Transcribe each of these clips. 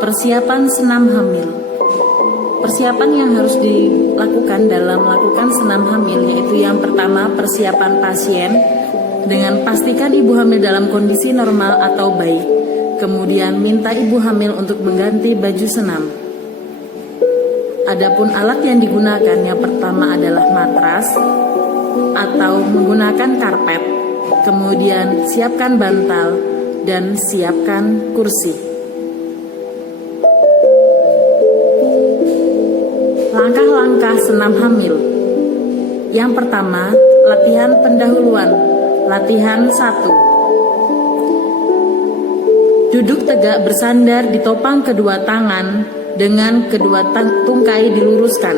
Persiapan senam hamil. Persiapan yang harus dilakukan dalam melakukan senam hamil yaitu yang pertama persiapan pasien dengan pastikan ibu hamil dalam kondisi normal atau baik. Kemudian minta ibu hamil untuk mengganti baju senam. Adapun alat yang digunakan yang pertama adalah matras atau menggunakan karpet. Kemudian siapkan bantal dan siapkan kursi. Langkah-langkah senam hamil. Yang pertama, latihan pendahuluan. Latihan 1. Duduk tegak bersandar di topang kedua tangan dengan kedua tungkai diluruskan.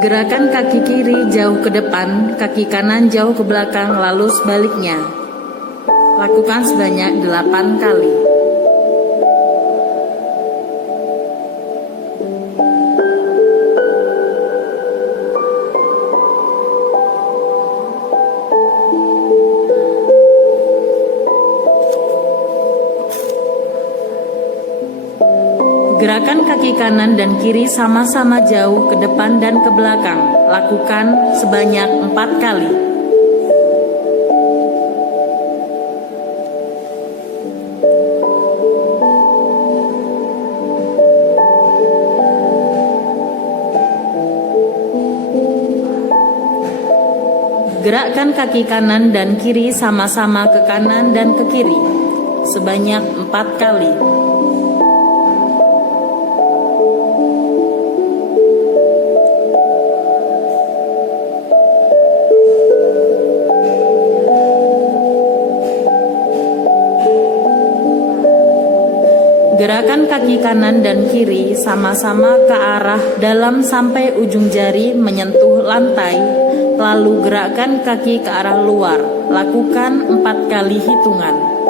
Gerakan kaki kiri jauh ke depan, kaki kanan jauh ke belakang, lalu sebaliknya. Lakukan sebanyak 8 kali. Gerakan kaki kanan dan kiri sama-sama jauh ke depan dan ke belakang. Lakukan sebanyak 4 kali. Gerakkan kaki kanan dan kiri sama-sama ke kanan dan ke kiri. Sebanyak 4 kali. Gerakan kaki kanan dan kiri sama-sama ke arah dalam sampai ujung jari menyentuh lantai, lalu gerakkan kaki ke arah luar. Lakukan 4 kali hitungan.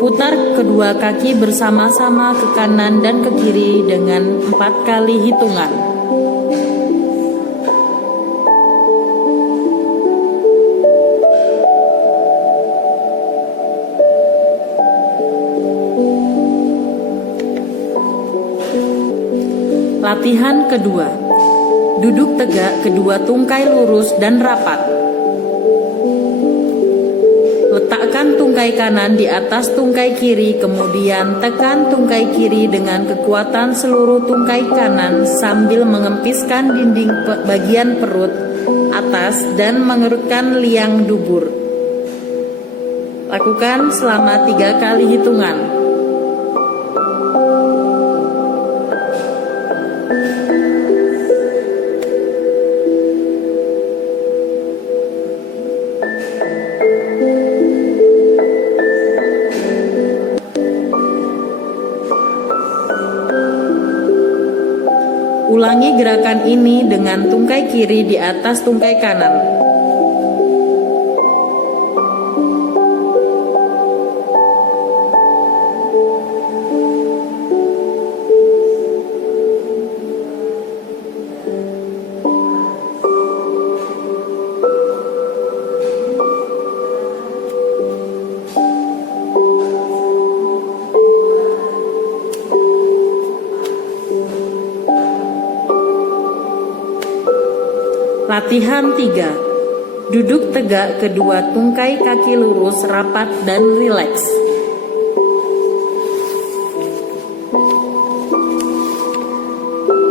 Putar kedua kaki bersama-sama ke kanan dan ke kiri dengan 4 kali hitungan. Latihan kedua. Duduk tegak, kedua tungkai lurus dan rapat. Letakkan tungkai kanan di atas tungkai kiri, kemudian tekan tungkai kiri dengan kekuatan seluruh tungkai kanan sambil mengempiskan dinding bagian perut atas dan mengerutkan liang dubur. Lakukan selama 3 kali hitungan. Ulangi gerakan ini dengan tungkai kiri di atas tungkai kanan. Latihan 3. Duduk tegak, kedua tungkai kaki lurus, rapat dan rileks.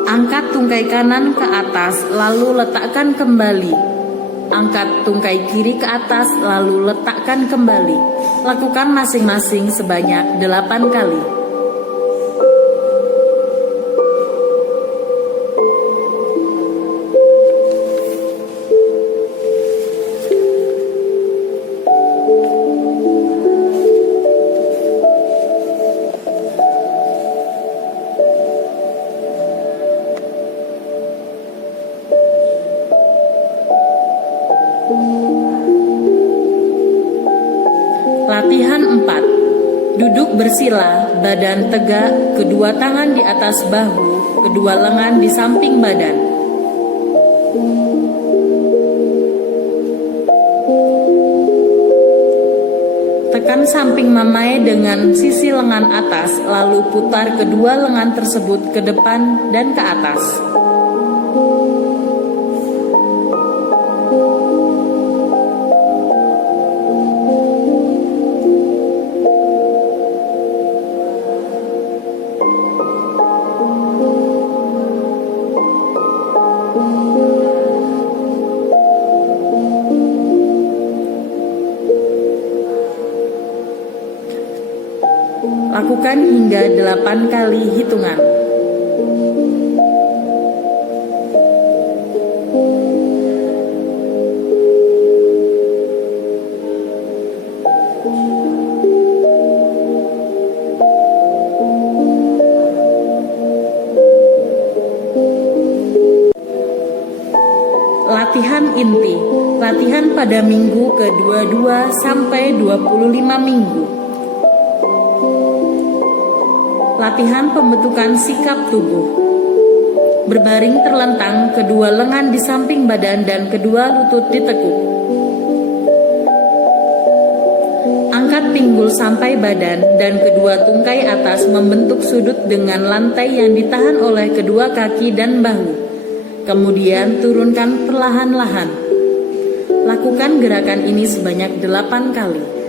Angkat tungkai kanan ke atas, lalu letakkan kembali. Angkat tungkai kiri ke atas, lalu letakkan kembali. Lakukan masing-masing sebanyak 8 kali. Duduk bersila, badan tegak, kedua tangan di atas bahu, kedua lengan di samping badan. Tekan samping mamae dengan sisi lengan atas, lalu putar kedua lengan tersebut ke depan dan ke atas. Lakukan hingga 8 kali hitungan. Latihan inti. Latihan pada minggu ke-22 sampai 25 minggu. Latihan pembentukan sikap tubuh. Berbaring terlentang, kedua lengan di samping badan dan kedua lutut ditekuk. Angkat pinggul sampai badan dan kedua tungkai atas membentuk sudut dengan lantai yang ditahan oleh kedua kaki dan bahu. Kemudian turunkan perlahan-lahan. Lakukan gerakan ini sebanyak 8 kali.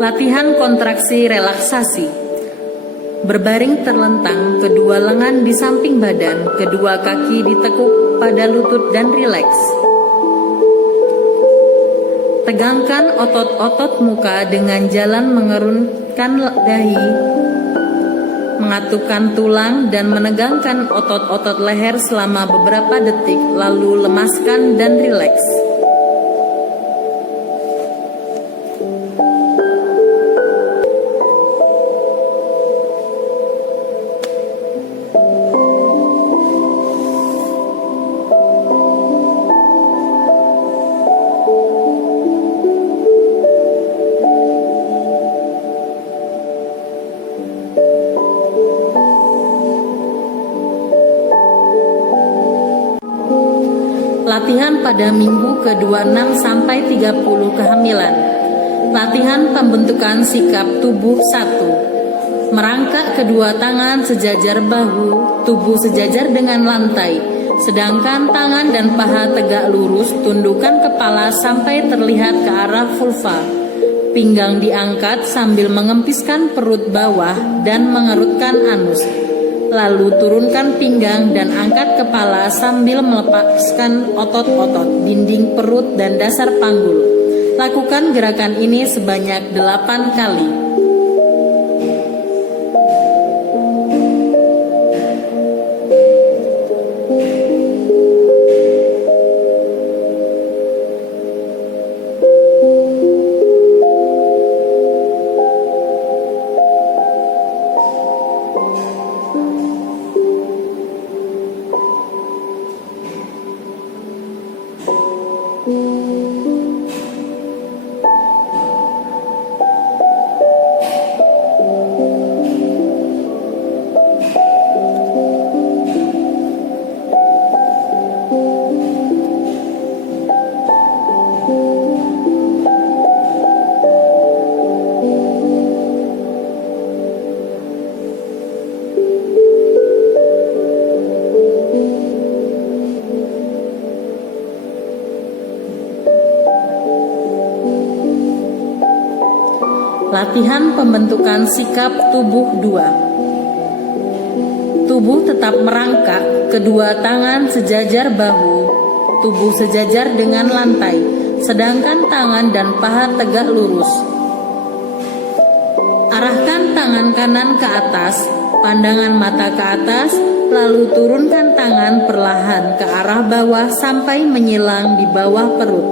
Latihan kontraksi relaksasi. Berbaring terlentang, kedua lengan di samping badan, kedua kaki ditekuk pada lutut dan rileks. Tegangkan otot-otot muka dengan jalan mengerunkan dahi, mengatupkan tulang dan menegangkan otot-otot leher selama beberapa detik, lalu lemaskan dan rileks. Latihan pada minggu ke-26 sampai 30 kehamilan. Latihan pembentukan sikap tubuh 1. Merangkak kedua tangan sejajar bahu, tubuh sejajar dengan lantai. Sedangkan tangan dan paha tegak lurus, tundukkan kepala sampai terlihat ke arah vulva. Pinggang diangkat sambil mengempiskan perut bawah dan mengerutkan anus. Lalu turunkan pinggang dan angkat kepala sambil melepaskan otot-otot dinding perut dan dasar panggul. Lakukan gerakan ini sebanyak 8 kali. Latihan pembentukan sikap tubuh 2. Tubuh tetap merangkak, kedua tangan sejajar bahu, tubuh sejajar dengan lantai, sedangkan tangan dan paha tegak lurus. Arahkan tangan kanan ke atas, pandangan mata ke atas, lalu turunkan tangan perlahan ke arah bawah sampai menyilang di bawah perut.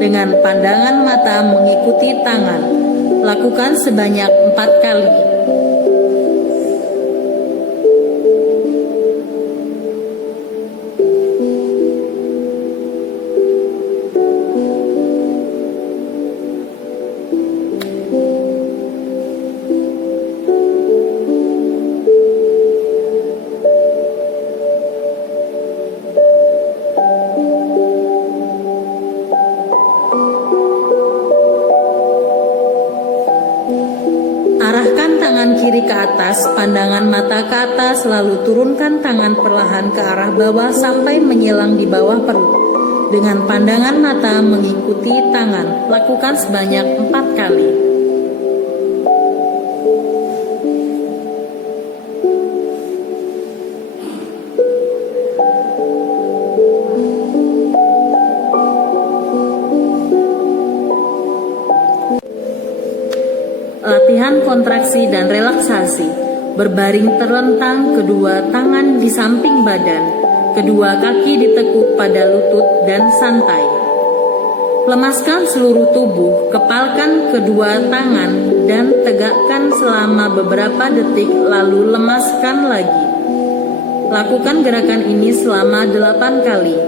Dengan pandangan mata mengikuti tangan, lakukan sebanyak 4 kali. Arahkan tangan kiri ke atas, pandangan mata ke atas, lalu turunkan tangan perlahan ke arah bawah sampai menyilang di bawah perut. Dengan pandangan mata mengikuti tangan, lakukan sebanyak 4 kali. Latihan kontraksi dan relaksasi. Berbaring terlentang, kedua tangan di samping badan, kedua kaki ditekuk pada lutut dan santai. Lemaskan seluruh tubuh, kepalkan kedua tangan dan tegakkan selama beberapa detik, lalu lemaskan lagi. Lakukan gerakan ini selama 8 kali.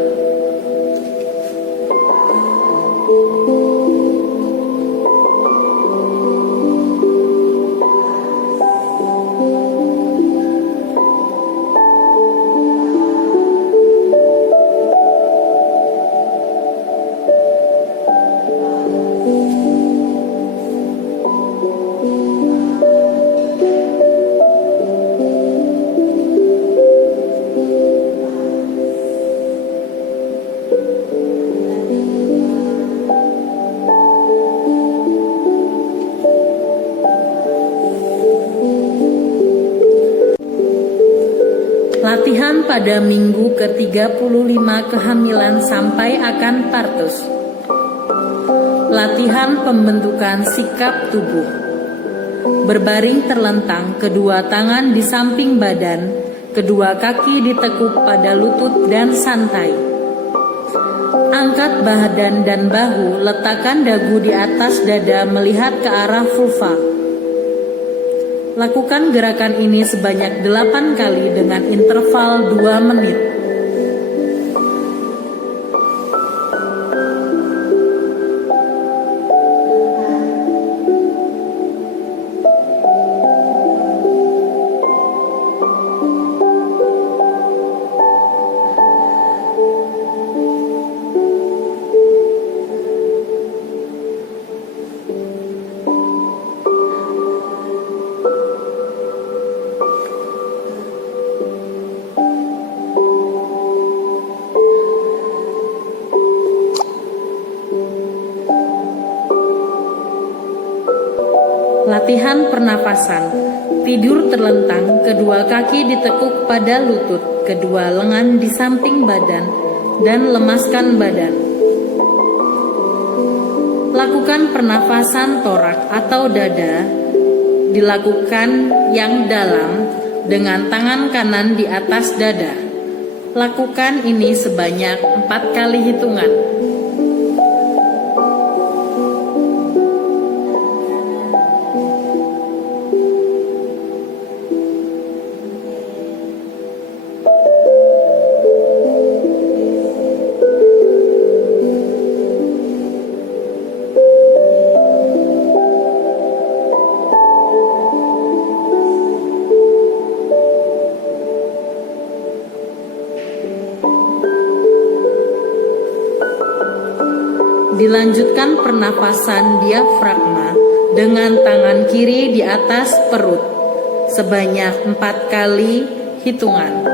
Latihan pada minggu ke-35 kehamilan sampai akan partus. Latihan pembentukan sikap tubuh. Berbaring terlentang, kedua tangan di samping badan, kedua kaki ditekuk pada lutut dan santai. Angkat badan dan bahu, letakkan dagu di atas dada melihat ke arah vulva. Lakukan gerakan ini sebanyak 8 kali dengan interval 2 menit. Latihan pernapasan. Tidur terlentang, kedua kaki ditekuk pada lutut, kedua lengan di samping badan, dan lemaskan badan. Lakukan pernafasan torak atau dada, dilakukan yang dalam dengan tangan kanan di atas dada. Lakukan ini sebanyak 4 kali hitungan. Dilanjutkan pernafasan diafragma dengan tangan kiri di atas perut sebanyak 4 kali hitungan.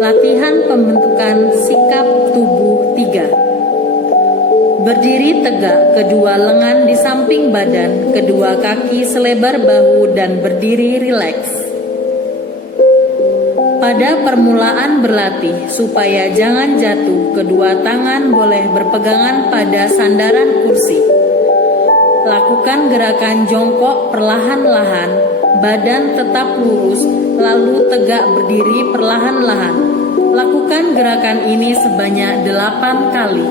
Latihan pembentukan sikap tubuh 3. Berdiri tegak, kedua lengan di samping badan, kedua kaki selebar bahu dan berdiri rileks. Pada permulaan berlatih, supaya jangan jatuh, kedua tangan boleh berpegangan pada sandaran kursi. Lakukan gerakan jongkok perlahan-lahan, badan tetap lurus, lalu tegak berdiri perlahan-lahan. Lakukan gerakan ini sebanyak 8 kali.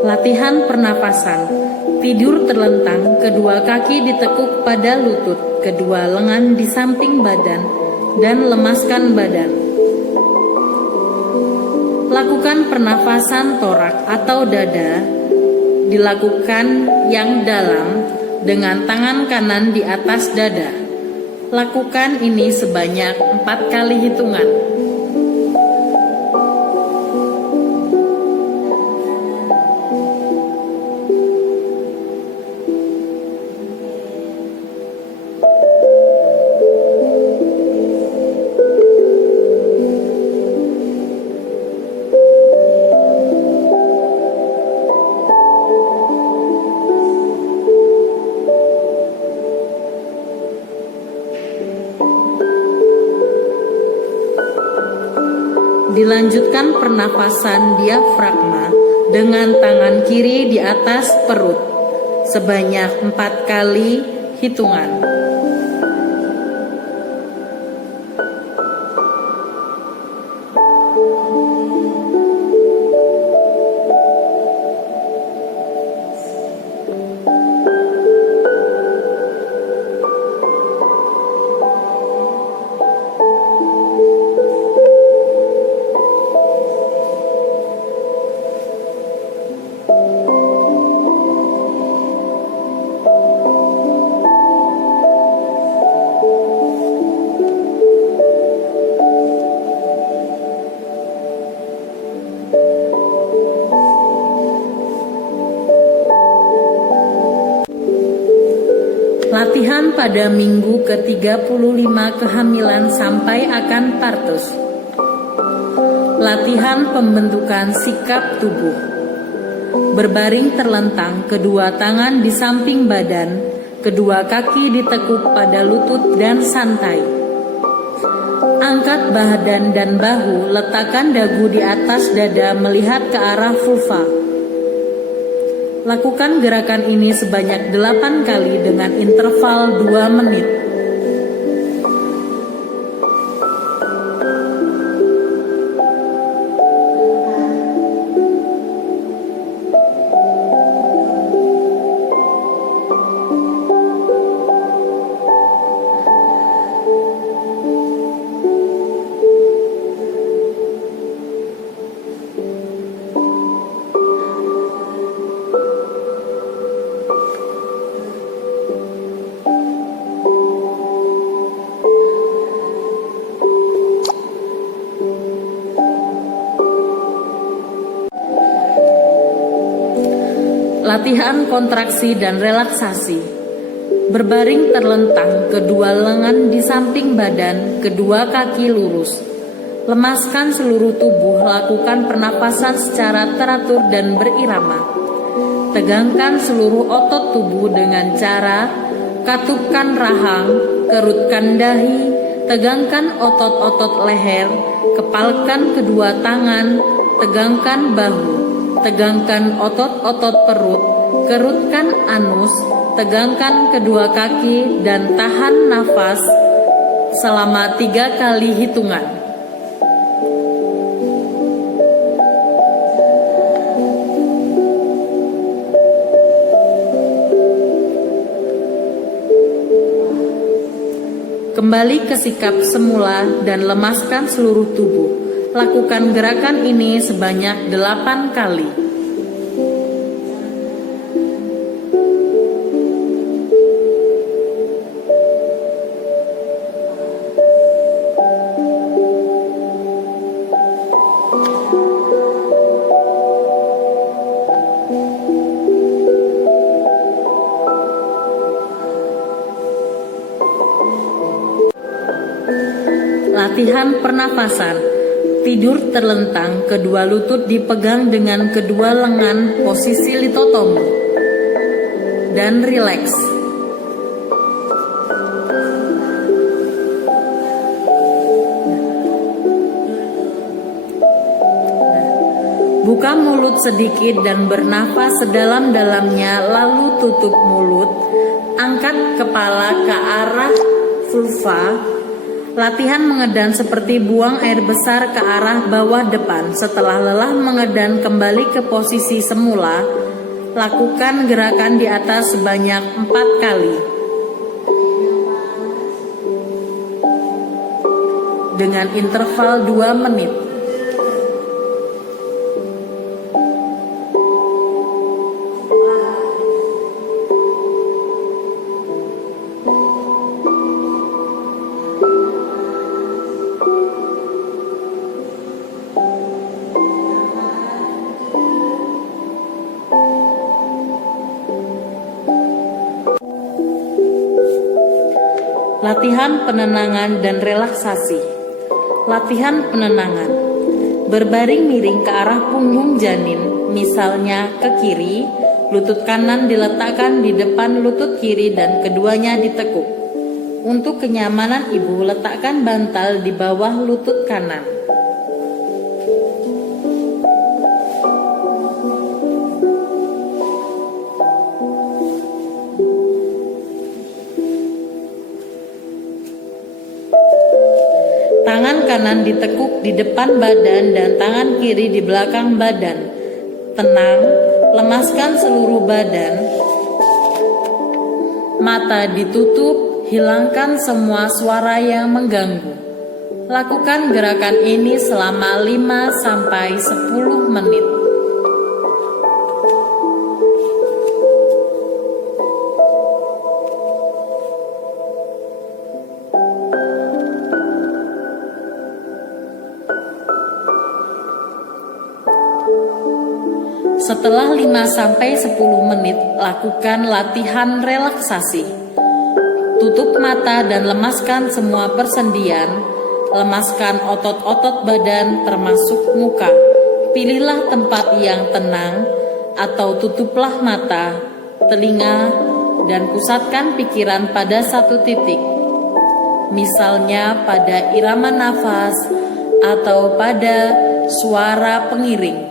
Latihan pernapasan. Tidur terlentang, kedua kaki ditekuk pada lutut, kedua lengan di samping badan, dan lemaskan badan. Lakukan pernafasan torak atau dada, dilakukan yang dalam dengan tangan kanan di atas dada. Lakukan ini sebanyak 4 kali hitungan. Dilanjutkan pernafasan diafragma dengan tangan kiri di atas perut sebanyak 4 kali hitungan. Latihan pada minggu ke-35 kehamilan sampai akan partus. Latihan pembentukan sikap tubuh. Berbaring terlentang, kedua tangan di samping badan, kedua kaki ditekuk pada lutut dan santai. Angkat badan dan bahu, letakkan dagu di atas dada melihat ke arah vulva. Lakukan gerakan ini sebanyak 8 kali dengan interval 2 menit. Latihan kontraksi dan relaksasi. Berbaring terlentang, kedua lengan di samping badan, kedua kaki lurus. Lemaskan seluruh tubuh, lakukan pernapasan secara teratur dan berirama. Tegangkan seluruh otot tubuh dengan cara katupkan rahang, kerutkan dahi, tegangkan otot-otot leher, kepalkan kedua tangan, tegangkan bahu. Tegangkan otot-otot perut, kerutkan anus, tegangkan kedua kaki, dan tahan nafas selama 3 kali hitungan. Kembali ke sikap semula dan lemaskan seluruh tubuh. Lakukan gerakan ini sebanyak 8 kali. Latihan pernafasan. Tidur terlentang, kedua lutut dipegang dengan kedua lengan, posisi litotomi, dan rileks. Buka mulut sedikit dan bernafas sedalam-dalamnya, lalu tutup mulut. Angkat kepala ke arah vulva. Latihan mengedan seperti buang air besar ke arah bawah depan. Setelah lelah mengedan kembali ke posisi semula, lakukan gerakan di atas sebanyak 4 kali. Dengan interval 2 menit. Latihan penenangan dan relaksasi. Latihan penenangan. Berbaring miring ke arah punggung janin, misalnya ke kiri, lutut kanan diletakkan di depan lutut kiri dan keduanya ditekuk. Untuk kenyamanan ibu, letakkan bantal di bawah lutut kanan. Tangan kanan ditekuk di depan badan dan tangan kiri di belakang badan. Tenang, lemaskan seluruh badan. Mata ditutup, hilangkan semua suara yang mengganggu. Lakukan gerakan ini selama 5-10 menit. Setelah 5-10 menit, lakukan latihan relaksasi. Tutup mata dan lemaskan semua persendian. Lemaskan otot-otot badan termasuk muka. Pilihlah tempat yang tenang atau tutuplah mata, telinga, dan pusatkan pikiran pada satu titik. Misalnya pada irama nafas atau pada suara pengiring.